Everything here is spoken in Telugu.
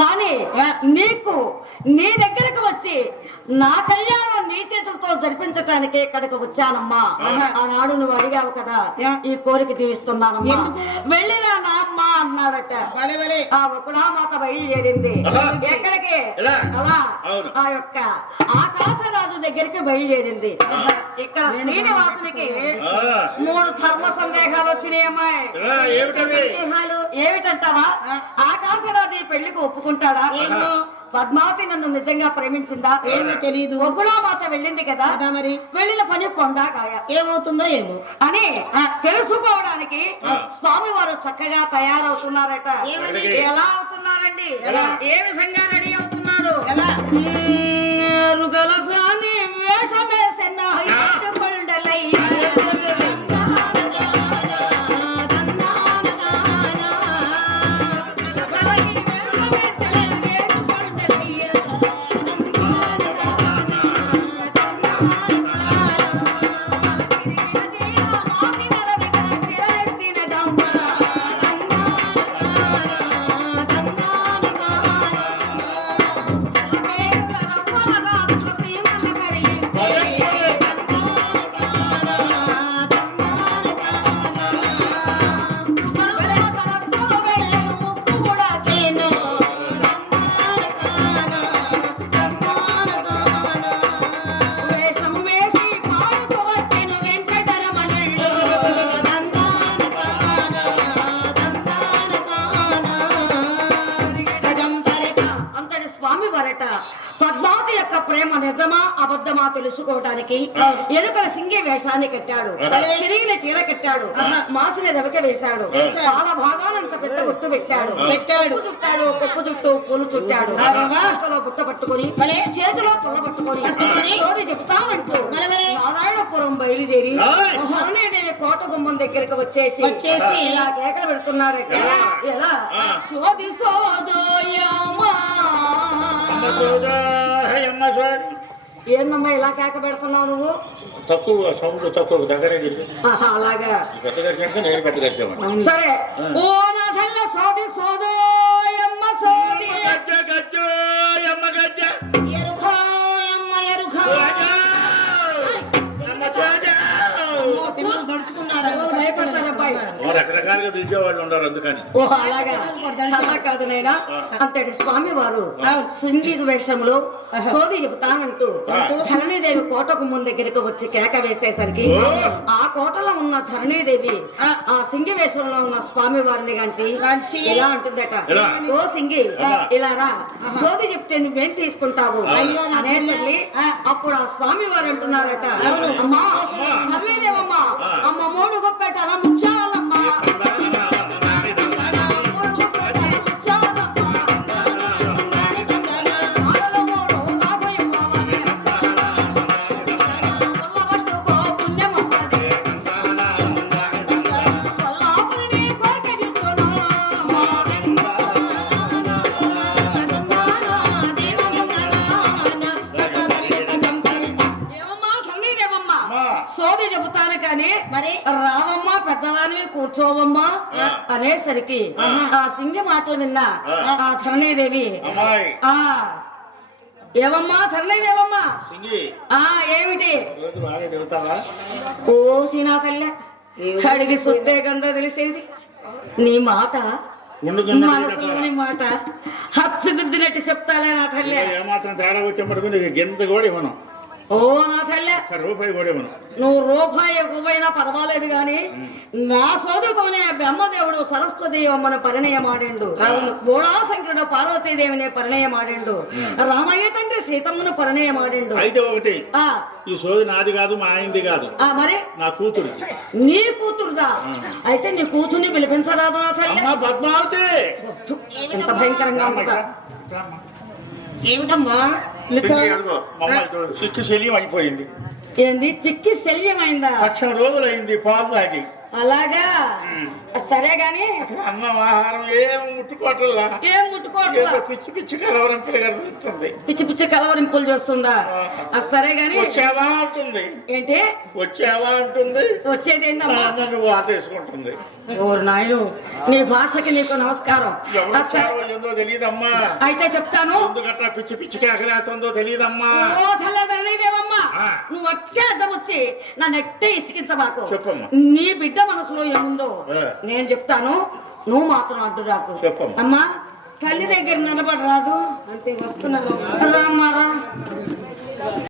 కానీ నీకు నీ దగ్గరకు వచ్చి నా కళ్యాణం నీ చేతులతో జరిపించటానికి ఇక్కడికి వచ్చానమ్మా ఆనాడు నువ్వు అడిగావు కదా. ఈ కోరిక తీరుస్తున్నానమ్మా ఎందుకు? వెళ్ళిరా అన్నాడట ఆ ఒకడామాత బయలుదేరింది. ఎక్కడికి? అలా. ఆ యొక్క ఆకాశరాజు దగ్గరికి బయలుదేరింది. ఇక్కడ శ్రీనివాసునికి. మూడు ధర్మ సందేహాలు వచ్చినాయి అమ్మాయి. ఏమిటంటావా? ఆకాశరాజు ఈ పెళ్ళికి ఒప్పుకుంటాడా. పద్మావతి నన్ను నిజంగా ప్రేమించిందా? ఏమో తెలీదు. ఒకడామాత వెళ్ళింది కదా? మరి? వెళ్ళిన పని కొండాకాయ. ఏమవుతుందో ఏమో? అని తెలుసుకోవడానికి స్వామి వారు చక్కగా తయారవుతున్నారట? ఎలా అవుతున్నారండి? ఏ విధంగా రెడీ అవుతున్నాడు? ఎలా? రుగలసాని నిజమా అబద్ధమా తెలుసుకోవడానికి ఎలుకల సింగి వేషాన్ని కట్టాడు. చిరిగిన చీర కట్టాడు. మాసిన రవిక వేశాడు. పాల భాగానంత పెద్ద గుట్టు పెట్టాడు. పెట్టాడు. చుట్టాడు కొప్పు చుట్టూ పూలు చుట్టాడు. బుట్ట పట్టుకొని చేతిలో పుల్ల పట్టుకొని సోది చెప్తామంటూ నారాయణపురం బయలుదేరి ఆయ్. హరణీదేవి కోట గుమ్మం దగ్గరికి వచ్చేసి వచ్చేసి. ఇలా కేకలు పెడుతున్నారట ఎలా? సోది సోదోయమా అమ్మ సోదరి ఏందమ్మా ఇలా కేక పెడుతున్నావు నువ్వు? తక్కువ సౌండ్ తక్కువ దగ్గరే అలాగా. పెద్ద గచ్చాక నేను సరే. ఓ నా తల్ల సోది రకరకాలుగా పిలిచే వాళ్ళు ఉన్నారు అందుకని. అలాగా. అలా కాదు నైనా? అంతటి స్వామి వారు సంగీత వేషంలో సోది చెబుతానంటూ ధరణీదేవి కోట గుమ్మం దగ్గరికి వచ్చి కేక వేసేసరికి ఆ కోటలో ఉన్న ధరణీదేవి ఆ. సింగి వేషంలో ఉన్న స్వామి వారిని గాంచి. ఇలా అంటుందట? ఓ సింగి ఇలా రా. సోది చెప్తే నువ్వేం తీసుకుంటావు? అనేసరికి అప్పుడు ఆ స్వామి వారు అంటున్నారట అమ్మా ధరణీదేవమ్మా అమ్మ మూడు గొప్పట అలా ముచ్చాలమ్మా పెద్దదానివి కూర్చోవమ్మా. అనేసరికి ఆ. సింగి మాటలు విన్నా ఆ. ధరణీదేవి ఆ. ఏవమ్మా ధరణీదేవమ్మా? సింగి. ఆ ఏమిటి? ఓ సీనా తల్లె కడిగి సుత్తే గంధ తెలిసేది. నీ మాట మనసులోని మాట. హచ్చుగుద్దినట్టు చెప్తాలే నా తల్లె. ఏమాత్రం తేడా వచ్చే మటుకు గింత కూడా ఇవ్వను. ఓ నా తల్లె. రూపాయి కూడా నువ్వు రూపాయి ఎక్కువైనా పర్వాలేదు గాని నా సోదుతోనే బ్రహ్మదేవుడు సరస్వతి అమ్మను పరిణయమాడిండు బోళాశంకరుడు పార్వతీదేవిని పరిణయమాడిండు. రామయ్య తండ్రి సీతమ్మను పరిణయమాడిండు. అయితే ఒకటి ఆ. ఈ సోది నాది కాదు మా ఆయనది కాదు. ఆ మరి? నా కూతురుది. నీ కూతురుదా? అయితే నీ కూతుర్ని పిలిపించరాదు నా తల్లి. పద్మావతి. ఎంత భయంకరంగా ఉంటుందా ఏమిటమ్మా? సిక్కు శల్యం అయిపోయింది. ఏంది? చిక్కి శల్యమైందా? లక్ష రోజులైంది పాలు తాగి. అలాగా? సరే గాని. అన్నం ఆహారం ఏం ముట్టుకోవట్లా? ఏం ముట్టుకోవట్లా? పిచ్చి పిచ్చి కలవరం కనిపిస్తుంది పిచ్చి పిచ్చి కలవరింపులు చేస్తుందా? సరే గాని. వచ్చావా అంటుంది. ఏంటి? వచ్చావా అంటుంది. వచ్చేది ఏంటమ్మా నన్ను వాటేసుకుంటుంది ఓరు నాయను నీ భాషకి నీకు నమస్కారం. తెలియదమ్మా అయితే చెప్తాను. ఎందుకట్లా పిచ్చి పిచ్చి కేకలేస్తుందో తెలియదమ్మా. నువ్వు వచ్చే అద్దం వచ్చి నన్ను ఎట్టే ఇసికించబాకు. నీ బిడ్డ మనసులో ఏముందో. నేను చెప్తాను. నువ్వు మాత్రం అడ్డు రాకు. అమ్మా తల్లి దగ్గర నిలబడి రాదు అంతే వస్తున్నాను రామ్మారా